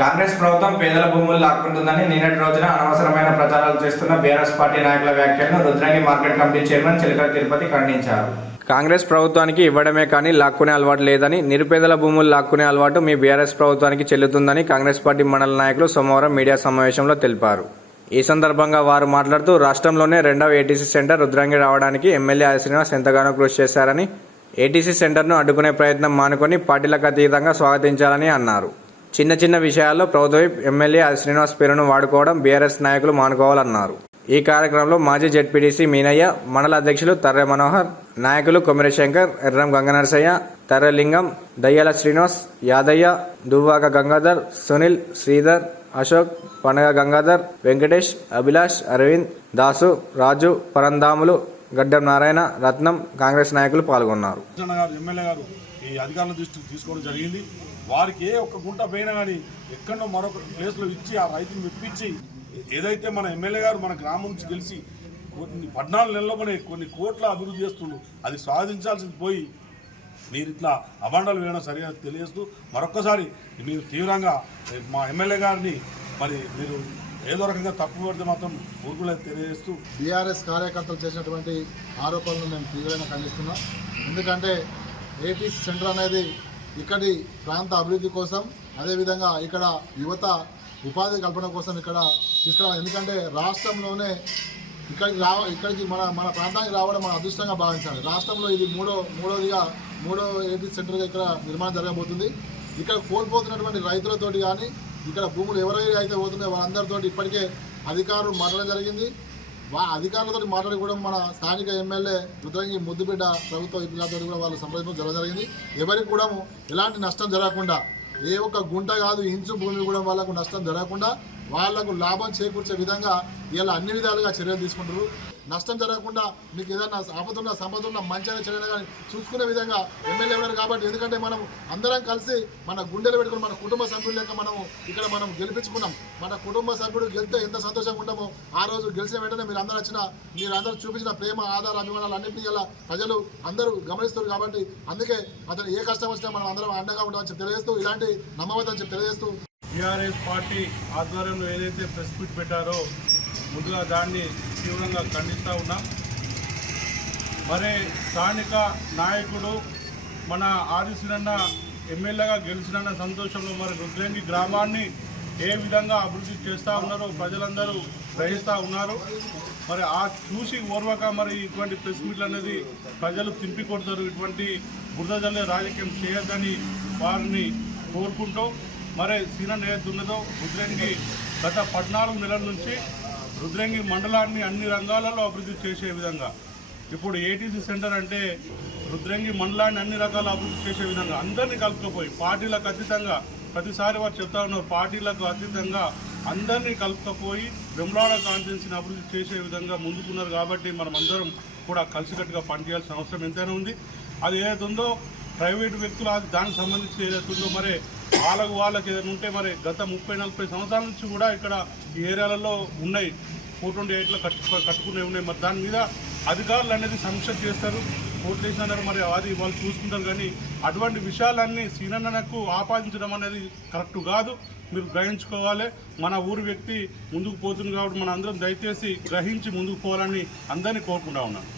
కాంగ్రెస్ ప్రభుత్వం పేదల భూములు లాక్కుంటుందని నిన్నటి రోజున అనవసరమైన ప్రచారాలు చేస్తున్న బీఆర్ఎస్ పార్టీ నాయకుల వ్యాఖ్యలను రుద్రంగి మార్కెట్ కమిటీ చైర్మన్ చిలకల తిరుపతి ఖండించారు. కాంగ్రెస్ ప్రభుత్వానికి ఇవ్వడమే కానీ లాక్కునే అలవాటు లేదని, నిరుపేదల భూములు లాక్కునే అలవాటు మీ బీఆర్ఎస్ ప్రభుత్వానికి చెల్లుతుందని కాంగ్రెస్ పార్టీ మండల నాయకులు సోమవారం మీడియా సమావేశంలో తెలిపారు. ఈ సందర్భంగా వారు మాట్లాడుతూ రాష్ట్రంలోనే రెండవ ఏటీసీ సెంటర్ రుద్రంగి రావడానికి ఎమ్మెల్యే శ్రీనివాస్ ఎంతగానో కృషి చేశారని, ఏటీసీ సెంటర్ను అడ్డుకునే ప్రయత్నం మానుకొని పార్టీలకు అతీతంగా స్వాగతించాలని అన్నారు. చిన్న చిన్న విషయాల్లో ప్రభుత్వ ఎమ్మెల్యే శ్రీనివాస్ పేరును వాడుకోవడం బీఆర్ఎస్ నాయకులు మానుకోవాలన్నారు. ఈ కార్యక్రమంలో మాజీ జెడ్పీటీసీ మీనయ్య, మండల అధ్యక్షులు తర్రె మనోహర్, నాయకులు కొమిరి శంకర్, ఎర్రం గంగనరసయ్య, తర్రెలింగం, దయ్యాల శ్రీనివాస్, యాదయ్య, దువ్వాక గంగాధర్, సునీల్, శ్రీధర్, అశోక్, పండగ గంగాధర్, వెంకటేష్, అభిలాష్, అరవింద్, దాసు, రాజు, పరంధాములు, గడ్డం నారాయణ, రత్నం కాంగ్రెస్ నాయకులు పాల్గొన్నారు. ఎమ్మెల్యే గారు ఈ అధికారుల దృష్టికి తీసుకోవడం జరిగింది. వారికి ఏ ఒక్క గుంట పోయినా కానీ ఎక్కడో మరొక ప్లేస్లో ఇచ్చి ఆ రైతుని మెప్పించి ఏదైతే మన ఎమ్మెల్యే గారు మన గ్రామం నుంచి గెలిచి 14 నెలల్లోనే కొన్ని కోట్ల అభివృద్ధి చేస్తుండ్రు, అది సాధించాల్సింది పోయి మీరు ఇట్లా అభాండాలు వేయడం సరిగా తెలియజేస్తూ మరొక్కసారి మీరు తీవ్రంగా మా ఎమ్మెల్యే గారిని మరి మీరు ఏదో రకంగా తప్పు పడితే మాత్రం ఊరుకులేదు తెలియజేస్తూ బీఆర్ఎస్ కార్యకర్తలు చేసినటువంటి ఆరోపణలను మేము తీవ్రంగా ఖండిస్తున్నాం. ఎందుకంటే ఏటీసీ సెంటర్ అనేది ఇక్కడి ప్రాంత అభివృద్ధి కోసం, అదేవిధంగా ఇక్కడ యువత ఉపాధి కల్పన కోసం ఇక్కడ తీసుకురావాలి. ఎందుకంటే రాష్ట్రంలోనే ఇక్కడికి మన ప్రాంతానికి రావడం మన అదృష్టంగా భావించాలి. రాష్ట్రంలో ఇది మూడో ఏటీసీ సెంటర్గా ఇక్కడ నిర్మాణం జరగబోతుంది. ఇక్కడ కోల్పోతున్నటువంటి రైతులతోటి కానీ ఇక్కడ భూములు ఎవరైతే అయితే పోతున్నాయో వాళ్ళందరితో ఇప్పటికే అధికారులు మాట్లాడడం జరిగింది. అధికారులతో మాట్లాడి కూడా మన స్థానిక ఎమ్మెల్యే రుద్రంగి ముద్దుబిడ్డ ప్రభుత్వ విభాగాలతో కూడా వాళ్ళు సంప్రదించడం జరిగింది. ఎవరికి కూడా ఎలాంటి నష్టం జరగకుండా, ఏ ఒక్క గుంట కాదు ఇంచు భూమి కూడా వాళ్ళకు నష్టం జరగకుండా వాళ్లకు లాభం చేకూర్చే విధంగా ఇలా అన్ని విధాలుగా చర్యలు తీసుకుంటారు. నష్టం జరగకుండా మీకు ఏదైనా ఆపదున్నా సంపదున్నా మంచిగా చెడైనా కానీ చూసుకునే విధంగా ఎమ్మెల్యే ఉన్నారు కాబట్టి, ఎందుకంటే మనం అందరం కలిసి మన గుండెలు పెట్టుకుని మన కుటుంబ సభ్యులు లెక్క మనం గెలిపించుకున్నాం. మన కుటుంబ సభ్యుడు గెలిస్తే ఎంత సంతోషంగా ఉంటామో ఆ రోజు గెలిచిన వెంటనే మీరందరూ చూపించిన ప్రేమ, ఆధార, అభిమానాలు అన్నింటినీ ఇలా ప్రజలు అందరూ గమనిస్తారు. కాబట్టి అందుకే అతను ఏ కష్టం వచ్చినా మనం అందరం అండగా ఉంటామని చెప్పి తెలియజేస్తూ, ఇలాంటి నమ్మవద్దని చెప్పి తెలియజేస్తూ బీఆర్ఎస్ పార్టీ ఆధ్వర్యంలో ఏదైతే ప్రెస్ మీట్ పెట్టారో ముందుగా దాన్ని తీవ్రంగా ఖండిస్తూ ఉన్నాం. మరి స్థానిక నాయకుడు మన ఆదిశీనన్న ఎమ్మెల్యేగా గెలిచిన సంతోషంలో మరి రుద్రంగి గ్రామాన్ని ఏ విధంగా అభివృద్ధి చేస్తూ ఉన్నారో ప్రజలందరూ గ్రహిస్తూ ఉన్నారు. మరి ఆ చూసి ఓర్వక మరి ఇటువంటి ప్రెస్ మీట్లు అనేది ప్రజలు తింపి కొడతారు. ఇటువంటి బురద జల్లే రాజకీయం చేయొద్దని వారిని కోరుకుంటూ, మరి సీనన్న ఏదైతే ఉన్నదో రుద్రంగి గత 14 నెలల నుంచి రుద్రంగి మండలాన్ని అన్ని రంగాలలో అభివృద్ధి చేసే విధంగా, ఇప్పుడు ఏటీసీ సెంటర్ అంటే రుద్రంగి మండలాన్ని అన్ని రకాల అభివృద్ధి చేసే విధంగా అందరినీ కలుపుకపోయి పార్టీలకు అతీతంగా, ప్రతిసారి వారు చెప్తా ఉన్నారు పార్టీలకు అతీతంగా అందరినీ కలుపుకపోయి వెమ్లాడ కాన్స్టిట్యున్సీని అభివృద్ధి చేసే విధంగా ముందుకున్నారు. కాబట్టి మనం అందరం కూడా కలిసికట్టుగా పనిచేయాల్సిన అవసరం ఎంతైనా ఉంది. అది ఏదైతే ఉందో ప్రైవేటు వ్యక్తులు దానికి సంబంధించి ఏదైతే ఉందో మరి వాళ్ళకి ఏదైనా ఉంటే మరి గత 30-40 సంవత్సరాల నుంచి కూడా ఇక్కడ ఈ ఏరియాలలో ఉన్నాయి, 428లో కట్టుకునే ఉన్నాయి. మరి దాని మీద అధికారులు అనేది సమీక్ష చేస్తారు, కోర్టు చేసినారు, మరి అది వాళ్ళు చూసుకుంటారు. కానీ అటువంటి విషయాలన్నీ సీనన్నకు ఆపాదించడం అనేది కరెక్ట్ కాదు. మీరు గ్రహించుకోవాలి. మన ఊరి వ్యక్తి ముందుకు పోతుంది కాబట్టి మన అందరం దయచేసి గ్రహించి ముందుకు పోవాలని అందరినీ కోరుకుంటా ఉన్నాను.